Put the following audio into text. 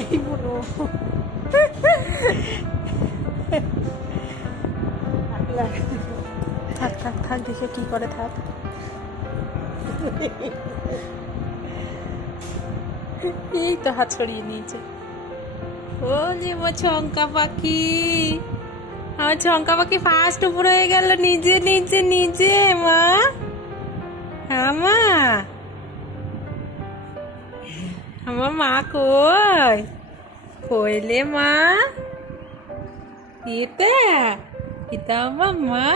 এই বলো থাক থাক থাক, দেখে কি করে, থাক। এই তো হাত ছড়িয়ে নিয়েছে। ও যে আমার ছঙ্কা পাখি, আমার ছঙ্কা পাখি ফার্স্ট উপর হয়ে গেল, নিজে নিজে নিজে। মা, আমার মা কই, কইলে মা, এটা এটা আমার মা।